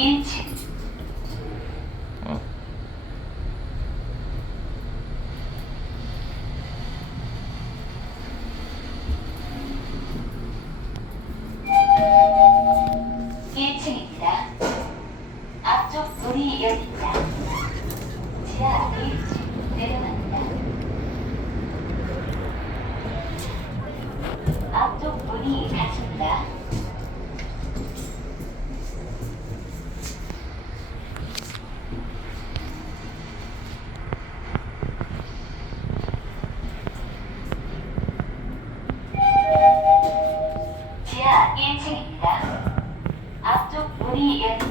1층. 어. 1층입니다. 앞쪽 문이 열립니다. 지하 1층 내려갑니다. 앞쪽 문이 닫힙니다. 지하 1층입니다. 앞쪽 문이 열립니다.